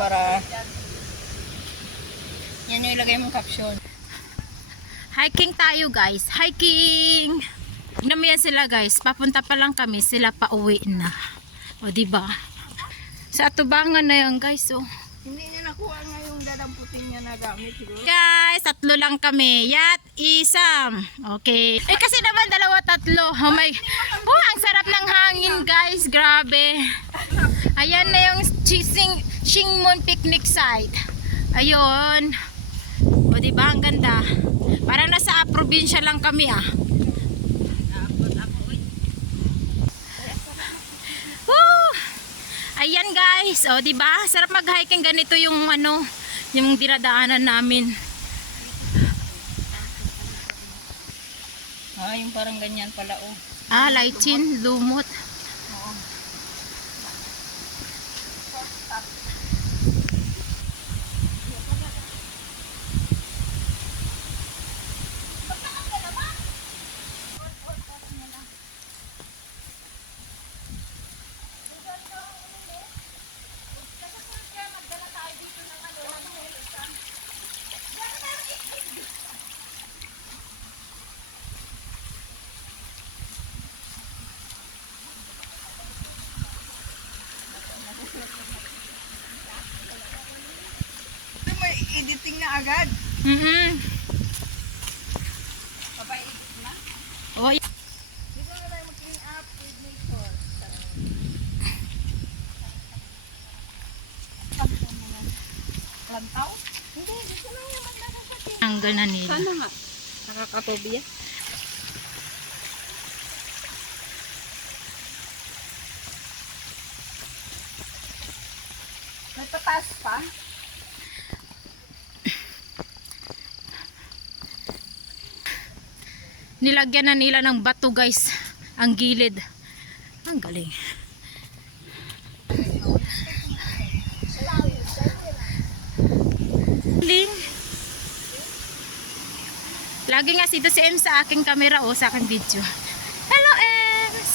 Para yan yung ilagay mong caption. Hiking tayo guys, hiking. Tignan mo yan sila guys, papunta pa lang kami, sila pa uwi na. O diba? Sa atubangan na yan guys, oh. Hindi niya nakuha nga yung dadamputin niya na gamit siguro. Guys, 3 lang kami. Yat, isam. Okay. Eh kasi naman 2, 3. Oh my. Oh, ang sarap ng hangin guys. Grabe. Ayan na yung Shingmon picnic site. Ayun. O diba, ang ganda. Parang nasa probinsya lang kami ah. Woo! Ayan guys. O diba, sarap mag-hiking. Ganito yung ano, yung dinadaanan namin. Ah, yung parang ganyan pala oh. Ah, lightin, lumot. Oo. Ito may editing na agad. Papaedit na. Oh, Dito na tayo mag-clean up with nature. Lantaw? Hindi, dito lang yung maglalagay. tanggal na nila. Sana nga. Nakakapobia. May pataas pa? Nilagyan na nila ng bato guys. Ang gilid. Ang galing. Galing. Lagi nga si M sa aking camera o sa aking video. Hello Ems!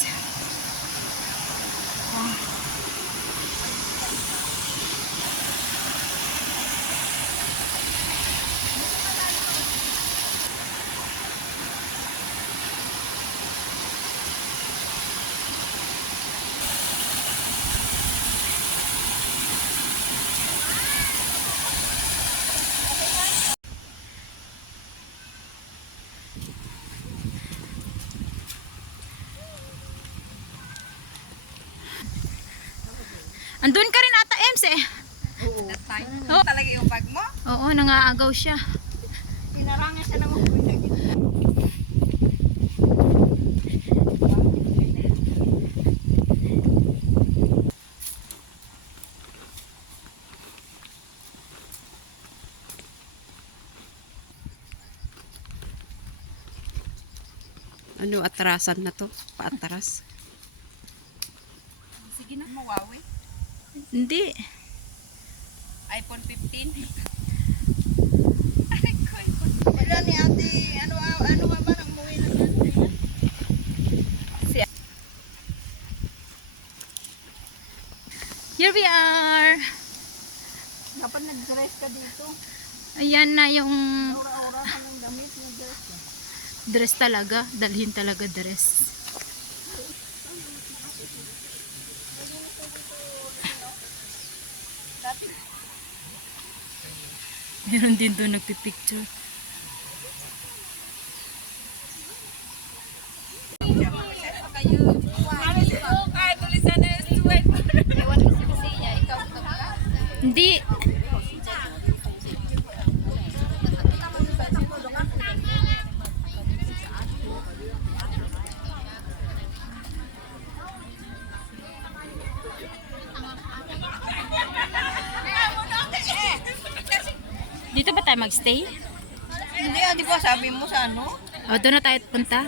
Andun ka rin ata Ems eh. Oo. Oh. Talaga yung bag mo? Oo, nangaagaw siya. Pinarangan siya ng mga Ano, atrasan na to? Paatras. Sige na, Huawei. Hindi. iPhone 15. Wala ni ate, ano nga ba nang umuwi na Here we are. dapat nag-dress ka dito. Ayan na yung Aura-aura ka ng damit ng dress ka. dress talaga. Dalhin talaga dress. Meron din doon nagpipicture. Hindi. Dito ba tayo magstay? Hindi di ba sabi mo sa ano? O, doon na tayo punta?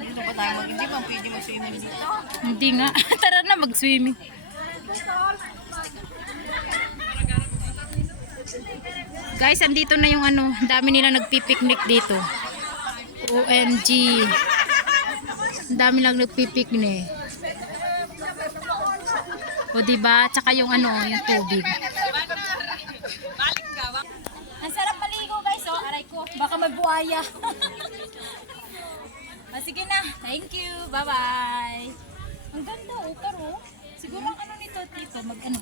Dito pa tayo hindi ba pwede mag-swimming dito? Hindi nga. Tara na mag-swimming. Guys, andito na yung ano, dami nila nagpipiknik dito. OMG. Ang dami lang nagpipiknik. O diba? Tsaka yung ano, yung tubig. Ang sarap maligo guys, oh. Aray ko, baka may buhaya. Sige na. Thank you. Bye-bye. Ang ganda, oh. Pero, siguro ang ano nito, tipo, mag-ano.